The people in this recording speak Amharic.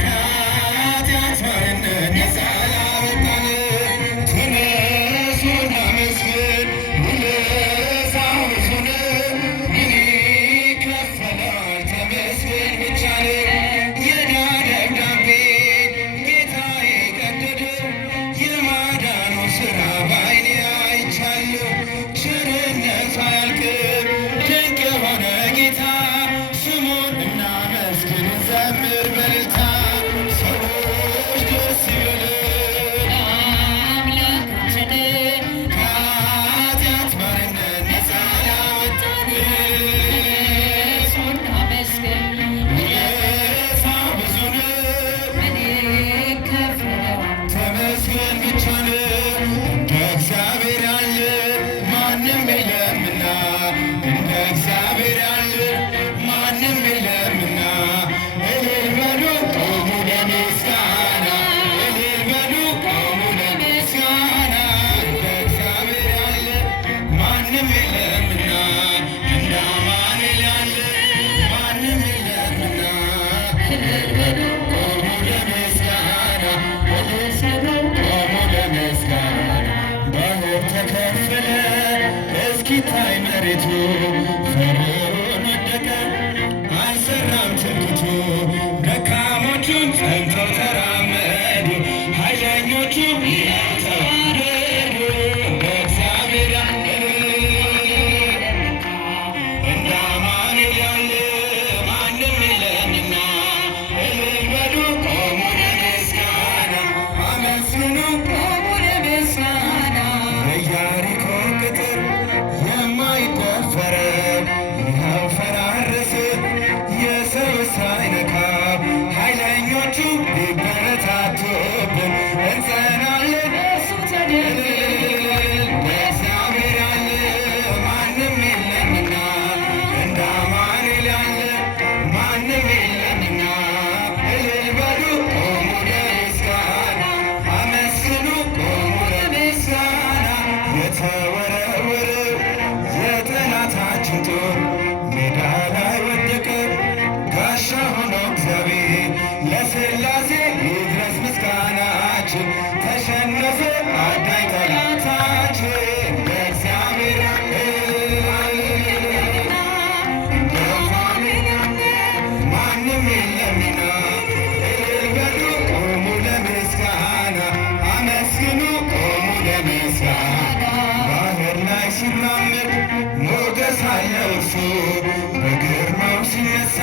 ከኃጢአት ባርነት ነፃ ላወጣን ተነሱ እናመስግን። ውለታው ብዙ ነው ምን ይከፈላል? ተመስገን ብቻ ነው። የዕዳ ደብዳቤ ጌታዬ ቀደደው የማዳኑ ሥራ በዓይኔ አይቻለሁ። ቸርነቱ አያልቅም ድንቅ የሆነ ጌታ ስሙን እናመስግን እንዘምር በእልልታ። ሰዎች ደስ ይበለን አምላካችን ከኃጢአት ባርነት ነፃ ላወጣን እሱን እናመስግን። ውለታው ብዙ ነው ምን ይከፈላል? ተመስገን ብቻ ነው። እንደ እግዚአብሔር ያለ ማንም የለምና እንደ እግዚአብሔር ያለ ማንም የለምና እልል በሉ ቆሙ ለምስጋና እልል በሉ ቆሙ ለምስጋና። እንደ እግዚአብሔር ያለ ማንም የለምና እንደ አማኑኤል ያለ ማንም የለምና እልል በሉ ቆሙ ለምስጋና እልል በሉ ቆሙ ለምስጋና። ባህር ተከፈለ እስኪታይ መሬቱ ፈርዖን ወደቀ አልሰራም ትምክህቱ። ደካሞቹም ጸንተው ተራመዱ ኃይለኞቹ ሕያው ተዋረዱ። እንደ እግዚአብሔር ያለ እንደ አማኑኤል ያለ ማንም የለምና እልል በሉ ቆሙ ለምስጋና አመስግኑ ቆሙ ለምስጋና። በኢያሪኮ ቅጥር የማይደፈረው ይኸው ፈራረሰ የሰው ሳይነካ ኃይለኞቹ ቢበረታቱብን እንጸናለን እሱ ተድል። በእግዚአብሔር ያለ ማንም የለምና እንደ አማኑኤል ያለ ማንም የለምና እልል በሉ ቆሙ ለምስጋና አመስግኑ ቆሙ ለምስጋና። የተወረወረው የጠላታችን ጦር ሜዳ ላይ ወደቀ ጋሻ ሆኖ እግዚአብሔር ለሥላሴ ይድረስ ምስጋናችን። ተሸነፈ አዳኝ ጠላታችን በእግዚአብሔር ያለ በአማኑኤል ያለ ማንም የለምና እልል በሉ ቆሙ ለምስጋና አመስግኑ ቆሙ ለምስጋና። ባህር ላይ ሲራመድ ሞገስ አለው እርሱ በግርማው ሲነሳ